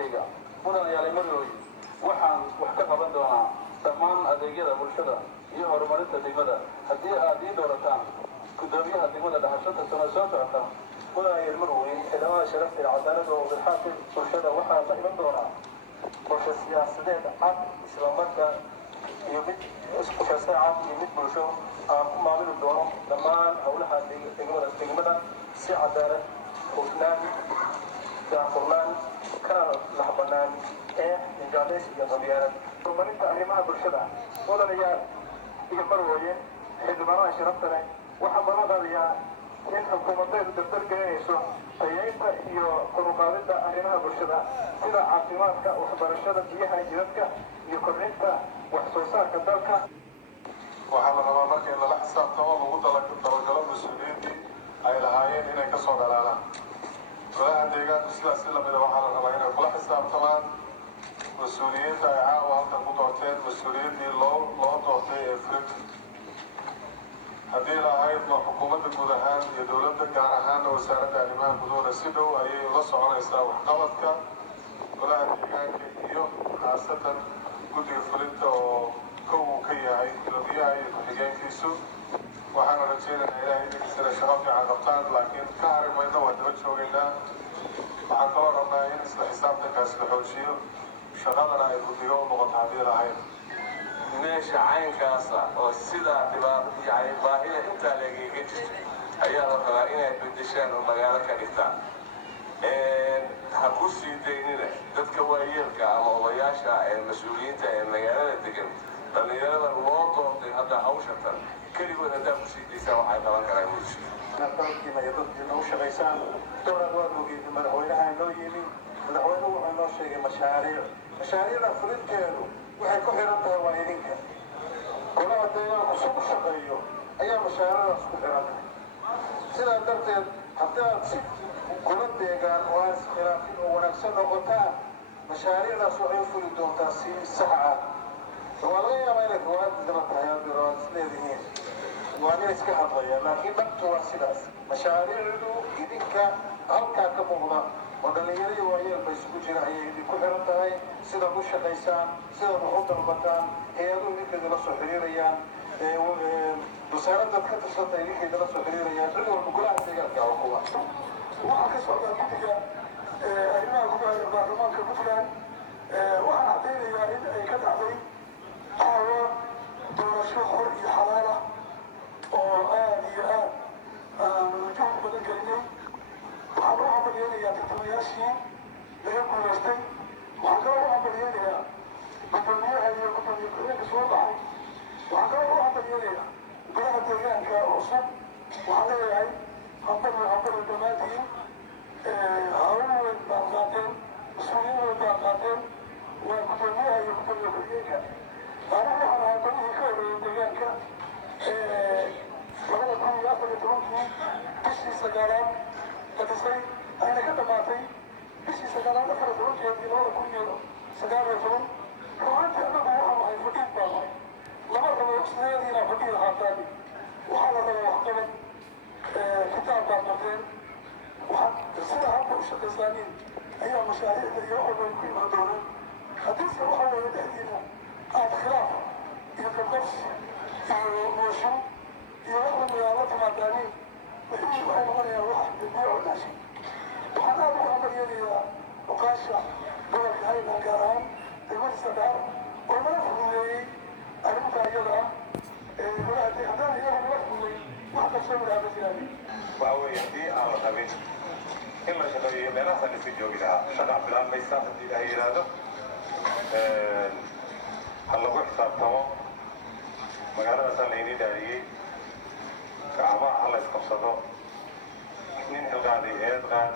waxqabadkayga mudanayaal marooyin waxaan wax ka qaban doonaa dhammaan adeegyada bulshada iyo horumarinta degmada haddii aad ii doorataan gudoomiyaha degmada dhahashada sano soo socota mudanayaal marooyin xildhibaanada sharafta iyo cadaaladda oo bilxaaqi bulshada waxaa la iman doonaa qorshe siyaasadeed cad islamarka iyo mid qorshe cad iyo mid bulsho aan ku maamuli doono dhammaan howlaha degmada si cadaalad hufnaan daahfurnaan kana laxbanaan ee injaadeys iyo qabyaalad horumarinta arrimaha bulshada mudanayaal iyo marwooyin xildhibaanada sharafta leh waxaa balan qaadayaa in xukuumadeedu dardar gelinayso tayeynta iyo kor u qaadidda arrimaha bulshada sida caafimaadka waxbarashada biyaha jidadka iyo kordhinta wax soo saarka dalka waxaa la rabaa marka in lala xisaabtamo lagu dabagalo mas-uuliyiintii ay lahaayeen inay ka soo dhalaalaan golaha deegaanku sidaas si lamida waxaa la rabaa inay kula xisaabtamaan mas-uuliyiinta ay caawa halkan ku doorteen mas-uuliyiintii loo doortay ee fulinta haddii lahayd waa xukuumadda guud ahaan iyo dowladda gaar ahaanna wasaaradda arrimaha guduhuna si dhow ayay ula soconaysaa waxqabadka golaha deegaanka iyo khaasatan guddiga fulinta oo kow uu ka yahay gudoomiyaha iyo ku-xigeenkiisu waxaana rajaynaynaa ilaahay idinkiisana shaqo fiican qabtaan laakiin ka hari mayno waa daba joogaynaa waxaan kaloo rabnaa in isla xisaabtankaas la xoojiyo shaqadana ay guddiga u noqoto haddii lahayd meesha caynkaasa oo sidaa yani baahida intaa leegaga jirta ayaa la rabaa inay bedeshaan oo magaalo ka dhigtaan ha ku sii daynina dadka waayeelka ama odayaasha ee mas-uuliyiinta ee magaalada degan dhallinyarada loo doortay hadda hawshatan keligood haddaa ku sii daysaan waxay qaban karaan bulsho dalkiina iyo dadkiina u shaqaysaan dowlad waa ogeeyay madaxweynaha noo yimi madaxweynuhu wuxuu noo sheegay mashaariicda fulinteedu waxay ku xiran tahay waa idinka golaha deegaanku si u shaqeeyo ayaa mashaariicdaas ku xiran tahay sidaa darteed haddii aad si golo deegaan oo aan iskhilaafin oo wanaagsan noqotaan mashaariicdaas waxay u fuli doontaa si sax ah waa laga yaabaa inay fawaadidana tahay aad isleedihiin waa nin iska hadlaya laakiin dhabtu waa sidaas mashaariicdu idinka halkaa ka muuqda oo dhallinyaradii waayeelba isugu jira ayay idinku xiran tahay sidaad u shaqaysaan sidaad wax u dalbataan hay-aduhu idinkeeda la soo xiriirayaan wasaaradaad ka tirsanta idinkeeda la soo xiriirayaan cid walba golaha deegaanka oo kuwa waxaa ka socdaa guddiga arrimaha gudaha ee baarlamaanka puntland waxaan caddaynayaa in ay ka dhacday caawa doorasho xor iyo xalaal ah oo aad iyo aad aan wujuud badan gelinay waxaan u hambalyeynayaa tartamayaashii laga guulaystay waxaan kaloo u hambalyeynayaa gudoomiyaha iyo gudoomiye ku-xigeenka soo baxay waxaan kaloo u hambalyeynayaa golaha deegaanka cusub waxaan leeyahay hambalyo dhammaantiin hawl weyn baan qaateen mas-uuliyin weyn baan qaateen waa gudoomiyaha iyo gudoomiye ku-xigeenka anigu waxaan ahaa golihii ka horeeyay deegaanka 2014 bishii sagaalaad la dhisay ayna ka dhamaatay bishii sagaalaad 14keedii 2019 rumaantii annagu waxaan ahay fadhiid baan ahay lama rabo sideediina fadhiid ahaataan waxaa la rabaa waxqabad kitaab baad qabteen waxaad sida hadda u shaqaysaaniin ayaa mashaariicda iyo wax walba ku imaan doonaan haddiise waxa weeye dhexdiina aad khilaaf iyo qabqabsi iyo moosho iyo wax lamida la timaadaaniin wixii waxay noqonayaan wax dambiye oo dhashay waxaan aad ugu hambalyeynayaa oqaasha gobolka highland gaar ahaan degmadiisa dhaar oo nala fududeeyey arrinta iyada ah golaha haddaan iyaga nala fududay wax qabsoo yidhaha ma jiraan waxa weeye haddii aan la qabin in la shaqeeyo meelahaasaan iska joogi lahaa shaqaa bilaabmaysa haddii ilaha yidhaahdo ha lagu xisaabtamo magaaladaasaan laynii dhaariyey gacmaha ha la isqabsado nin xilqaaday eed qaad